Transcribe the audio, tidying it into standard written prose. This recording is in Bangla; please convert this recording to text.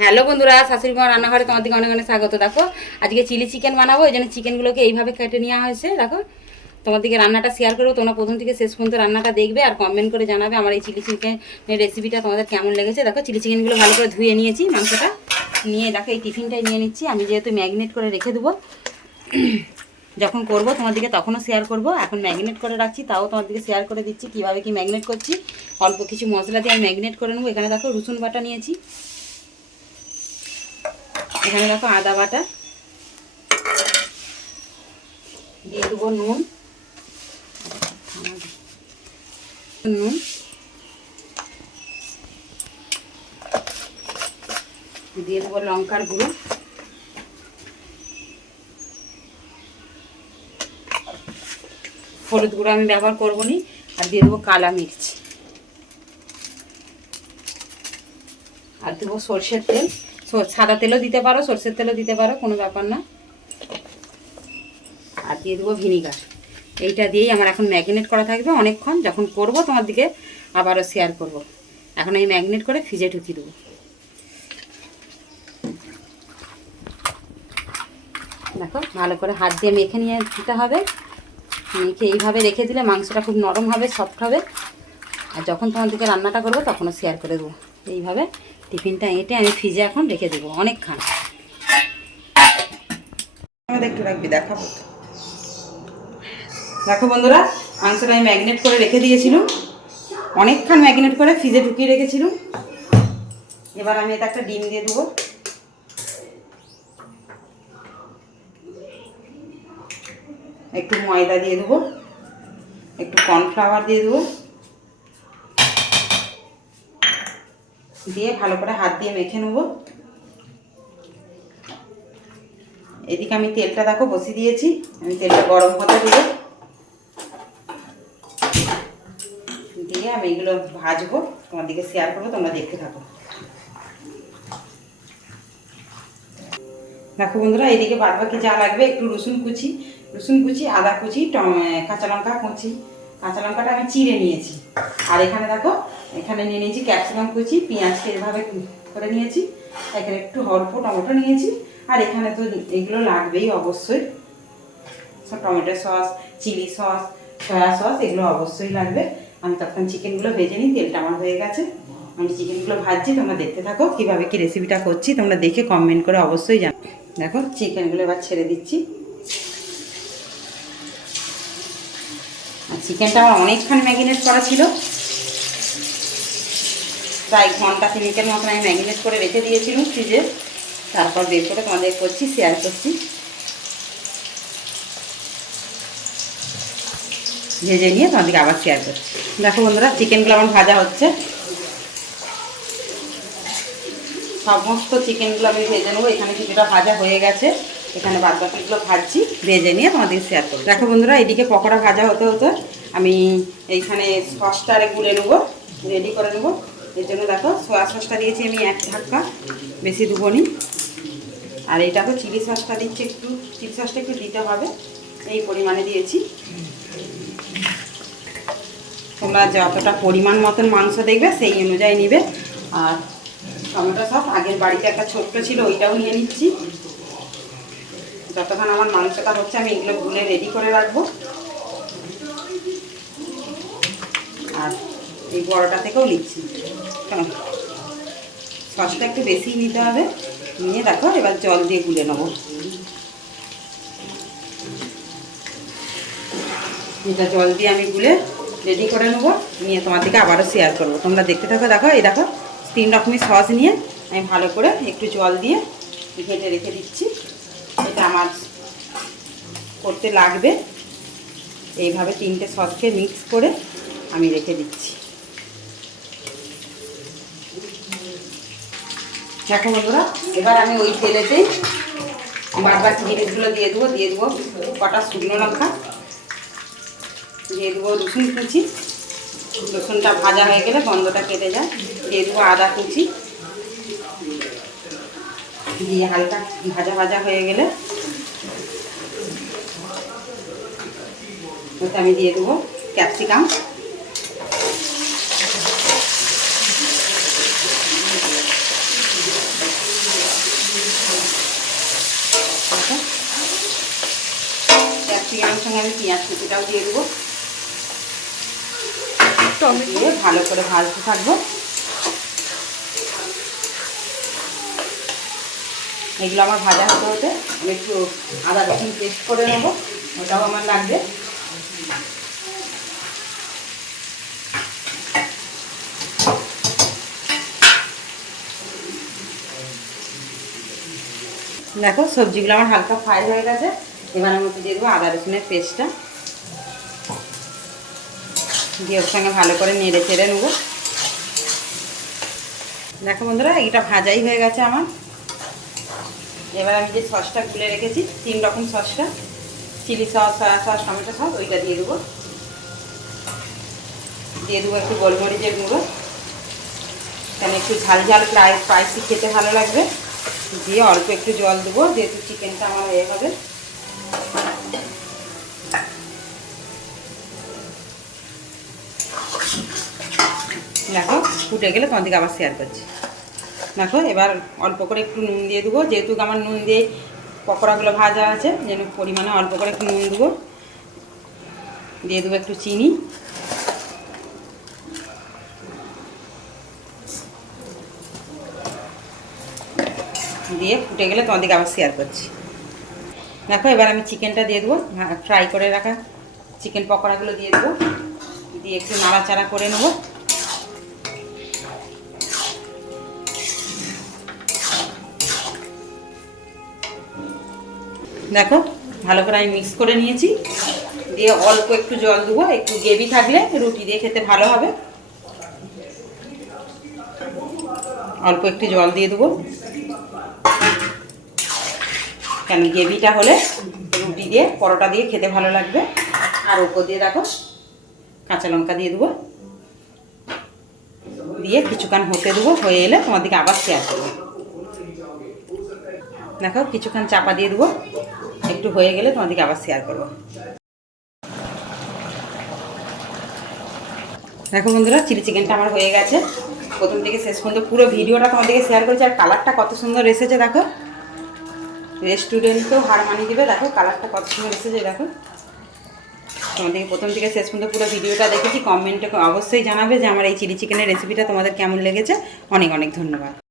হ্যালো বন্ধুরা, শাশুড়ি মা রান্নাঘরে তোমার দিকে অনেক অনেক স্বাগত। দেখো আজকে চিলি চিকেন বানাবো, এই জন্য চিকেনগুলোকে এইভাবে কেটে নেওয়া হয়েছে। দেখো তোমার দিকে রান্নাটা শেয়ার করবো, তোমরা প্রথম থেকে শেষ পর্যন্ত রান্নাটা দেখবে আর কমেন্ট করে জানাবে আমার এই চিলি চিকেনের রেসিপিটা তোমাদের কেমন লেগেছে। দেখো চিলি চিকেনগুলো ভালো করে ধুয়ে নিয়েছি, মাংসটা নিয়ে দেখো এই টিফিনটাই নিয়ে নিচ্ছি। আমি যেহেতু ম্যারিনেট করে রেখে দেবো, যখন করবো তোমার দিকে তখনও শেয়ার করব। এখন ম্যারিনেট করে রাখছি, তাও তোমার দিকে শেয়ার করে দিচ্ছি কীভাবে কি ম্যারিনেট করছি। অল্প কিছু মশলা দিয়ে আমি ম্যারিনেট করে নেবো। এখানে দেখো রসুন বাটা নিয়েছি, এখানে দেখো আদা বাটা, দিয়ে দেবো নুন, দিয়ে দেবো লঙ্কার গুঁড়ো, হলুদ গুঁড়ো আমি ব্যবহার করবো নি, আর দিয়ে দেবো কালা মির্চ, আর দেবো সর্ষের তেল। সাদা তেলও দিতে পারো, সর্ষের তেলও দিতে পারো, কোনো ব্যাপার না। আর দিয়ে দেবো ভিনিগার। এইটা দিয়েই আমার এখন ম্যারিনেট করা থাকবে অনেকক্ষণ। যখন করব তোমার দিকে আবারও শেয়ার করব। এখন আমি ম্যারিনেট করে ফ্রিজে ঢুকিয়ে দেবো। দেখো ভালো করে হাত দিয়ে মেখে নিয়ে দিতে হবে। মেখে এইভাবে রেখে দিলে মাংসটা খুব নরম হবে, সফট হবে। আর যখন তোমার দিকে রান্নাটা করবো তখনও শেয়ার করে দেবো। এইভাবে টিফিনটা এঁটে আমি ফ্রিজে এখন রেখে দেবো অনেকক্ষণ। একটু রাখবি, দেখাবো। দেখো বন্ধুরা, মাংসটা আমি ম্যারিনেট করে রেখে দিয়েছিলাম, অনেকক্ষণ ম্যারিনেট করে ফ্রিজে ঢুকিয়ে রেখেছিলাম। এবার আমি এটা একটা ডিম দিয়ে দেবো, একটু ময়দা দিয়ে দেবো, একটু কর্নফ্লাওয়ার দিয়ে দেবো, দিয়ে ভালো করে হাত দিয়ে মেখে নেবো। এদিকে আমি তেলটা দেখো বসিয়ে দিয়েছি, আমি তেলটা গরম হতে দেবো, দিয়ে আমি এগুলো ভাজবো, তোমার দিকে শেয়ার করবো, তোমরা দেখতে থাকো। দেখো বন্ধুরা, এইদিকে বাদ বাকি যা লাগবে, একটু রসুন কুচি, আদা কুচি, কাঁচা লঙ্কাটা আমি চিড়ে নিয়েছি। আর এখানে দেখো, এখানে নিয়ে নিয়েছি ক্যাপসিকাম কুচি, পেঁয়াজকে এভাবে করে নিয়েছি, এখানে একটু অল্প টমেটো নিয়েছি। আর এখানে তো এগুলো লাগবেই অবশ্যই, সব tomato sauce, chilli sauce, soya sauce, এগুলো অবশ্যই লাগবে। আমি তখন চিকেনগুলো ভেজে নিই, তেলটা আমার হয়ে গেছে, আমি চিকেনগুলো ভাজছি, তোমরা দেখতে থাকো কীভাবে কি রেসিপিটা করছি। তোমরা দেখে কমেন্ট করে অবশ্যই জানো। দেখো চিকেনগুলো এবার ছেড়ে দিচ্ছি। আর চিকেনটা আমার অনেকক্ষণ ম্যারিনেট করা ছিল, প্রায় ঘন্টা 3 মতন আমি ম্যারিনেট করে রেখে দিয়েছিলাম ফ্রিজে। তারপর বের করে তোমাদের করছি, শেয়ার করছি, ভেজে নিয়ে তোমাদেরকে আবার শেয়ার করছি। দেখো বন্ধুরা, চিকেনগুলো আমার ভাজা হচ্ছে, সমস্ত চিকেনগুলো আমি ভেজে নেবো। এখানে কিছুটা ভাজা হয়ে গেছে, এখানে বাদ বাকিগুলো ভাজছি, ভেজে নিয়ে তোমাদের শেয়ার করবো। দেখো বন্ধুরা, এদিকে পকোড়া ভাজা হতে হতে আমি এইখানে সসটা গুলে নেবো, রেডি করে নেবো। এর জন্য দেখো সয়া সসটা দিয়েছি আমি 1 ঢাকা, বেশি দেবো নি। আর এই দেখো চিলি সসটা দিচ্ছি, একটু চিলি সসটা একটু দিতে হবে, এই পরিমাণে দিয়েছি। তোমরা যতটা পরিমাণ মতন মাংস দেখবে সেই অনুযায়ী নিবে। আর টমেটো সস আগের বাড়িতে একটা ছোট্ট ছিল, ওইটাও নিয়ে নিচ্ছি। যতক্ষণ আমার মাংসটা হচ্ছে আমি এগুলো গুলে রেডি করে রাখবো। আর এই বড়টা থেকেও নিচ্ছি, সসটা একটু বেশি নিতে হবে। নিয়ে দেখো এবার জল দিয়ে গুলে নেবো। এটা জল দিয়ে আমি গুলে রেডি করে নেবো, নিয়ে তোমার দিকে আবারও শেয়ার করবো। তোমরা দেখতে থাকো। দেখো এই দেখো 3 রকমের সস নিয়ে আমি ভালো করে একটু জল দিয়ে ঘেটে রেখে দিচ্ছি। এটা আমার করতে লাগবে, এইভাবে 3টে সসকে মিক্স করে আমি রেখে দিচ্ছি। দেখো বন্ধুরা, এবার আমি ওই তেলেতেই বারবার জিনিসগুলো দিয়ে দেবো কটা শুকনো লঙ্কা, দিয়ে দেবো রসুন কুচি, রসুনটা ভাজা হয়ে গেলে গন্ধটা কেটে যায়, দিয়ে দেবো আদা কুচি, দিয়ে হালকা ভাজা হয়ে গেলে ওতে আমি দিয়ে দেবো ক্যাপসিকাম, সঙ্গে আমি পেঁয়াজ কুচিটাও দিয়ে দেবো, দিয়ে ভালো করে ভাজতে থাকবো। এগুলো আমার ভাজা হতে হতে আমি একটু আদা রসুন পেস্ট করে নেবো, ওটাও আমার লাগবে। দেখো সবজিগুলো আমার হালকা ফ্রাই হয়ে গেছে, এবার আমি মধ্যে দিয়ে দেবো আদা রসুনের পেস্টটা, দিয়ে ওর সঙ্গে ভালো করে নেড়ে চেড়ে নেবো। দেখো বন্ধুরা এটা ভাজাই হয়ে গেছে আমার। এবার আমি যে সসটা গুলে রেখেছি 3 রকম সসটা, chilli sauce, soya sauce, tomato sauce, ওইটা দিয়ে দেবো। দিয়ে দেবো একটু গোলমরিচের গুঁড়ো, কারণ একটু ঝাল ঝাল স্পাইসি খেতে ভালো লাগবে। দিয়ে অল্প একটু জল দেবো, যেহেতু চিকেনটা আমার হয়ে হবে। দেখো ফুটে গেলে তোমার দিকে আবার শেয়ার করছি। দেখো এবার অল্প করে একটু নুন দিয়ে দেবো, যেহেতু আমার নুন দিয়ে পকোড়াগুলো ভাজা আছে, যেন পরিমাণে অল্প করে একটু নুন দেবো। দিয়ে দেবো একটু চিনি, দিয়ে ফুটে গেলে তোমাদেরকে আবার শেয়ার করছি। দেখো এবার আমি চিকেনটা দিয়ে দেবো, ফ্রাই করে রাখা চিকেন পকোড়াগুলো দিয়ে দেবো, দিয়ে একটু নাড়াচাড়া করে নেবো। দেখো ভালো করে আমি মিক্স করে নিয়েছি, দিয়ে অল্প একটু জল দেবো, একটু গ্রেভি থাকলে রুটি দিয়ে খেতে ভালো হবে। অল্প একটু জল দিয়ে দেবো, কেন গ্রেভিটা হলে রুটি দিয়ে পরোটা দিয়ে খেতে ভালো লাগবে। আর ওপর দিয়ে দেখো কাঁচা লঙ্কা দিয়ে দেবো, দিয়ে কিছুক্ষণ হতে দেবো, হয়ে এলে তোমার দিকে আবার শেয়ার করবো। দেখো কিছুক্ষণ চাপা দিয়ে দেবো, একটু হয়ে গেলে তোমার দিকে আবার শেয়ার করবো। দেখো বন্ধুরা চিলি চিকেনটা আমার হয়ে গেছে, প্রথম থেকে শেষ পর্যন্ত পুরো ভিডিওটা তোমাদেরকে শেয়ার করেছি। আর কালারটা কত সুন্দর এসেছে দেখো, রেস্টুরেন্টেও হার মানিয়ে দেবে। দেখো কালারটা কত সুন্দর এসেছে, দেখো তোমাদেরকে প্রথম থেকে শেষ পর্যন্ত পুরো ভিডিওটা দেখেছি। কমেন্টে অবশ্যই জানাবে যে আমার এই চিলি চিকেনের রেসিপিটা তোমাদের কেমন লেগেছে। অনেক অনেক ধন্যবাদ।